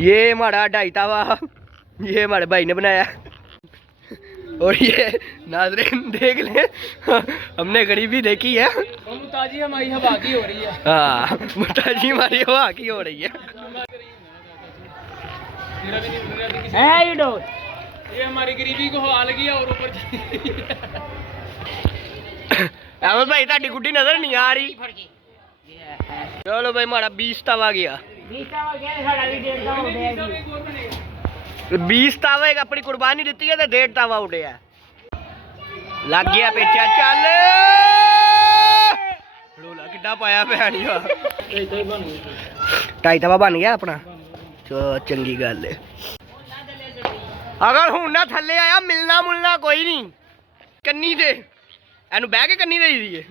ये हमारा ढाई तावा, ये हमारे भाई ने बनाया। और ये नाज़रीन देख ले, हमने गरीबी देखी है। मुताजी हमारी हवा की हो रही है। हाँ, मुताजी हमारी हवा की हो रही है। ये हमारी गरीबी को हवा लगी है और ऊपर अहमद भाई ताड़ी गुड्डी नजर नहीं आ रही। चलो भाई हमारा 20 तावा गया। 20 तावे अपनी कुर्बानी दी है तो 1.5 तावा उठे है। लग गया पेचा, चल रोला किड्डा पाया भैनी। 2.5 तावा बन गया अपना। चलो चंगी गल है। अगर हूं ना थले आया मिलना मुलना कोई नहीं। कन्नी दे एनू बह के कन्नी दे दी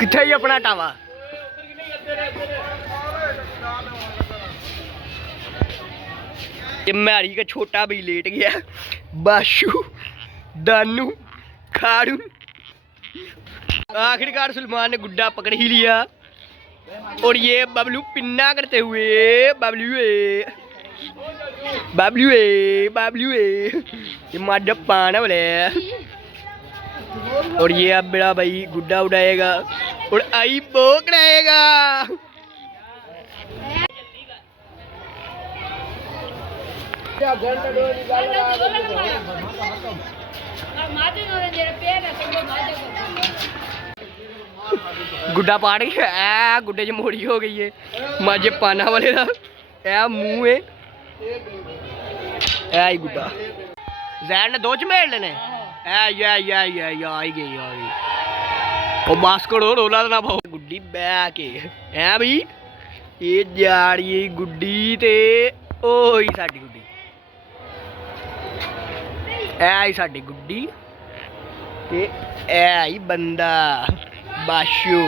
किथे ही अपना टावा। ये मैरी का छोटा भी लेट गया। बाशु दानू खाड़ू आखिरकार सलमान ने गुड्डा पकड़ ही लिया। और ये बबलू पिन्ना करते हुए बाबलू ये माडा पाना बोले। और ये अब बड़ा भाई गुड्डा उड़ाएगा और आई पोक रहेगा। गुड्डा पाड़ गया। गुड्डे च मोड़ी हो गई है। माजे पाना वाले का ए मुंह है। आई गुड्डा जैन ने 2 चमेड़ लेने। आई गई ओ बस करो रोला ना पाओ। गुड्डी बह के है भाई ये जा रही गुड्डी ते ओही साडी गुड्डी ऐ साडी गुड्डी ते ऐ बंदा बाशू।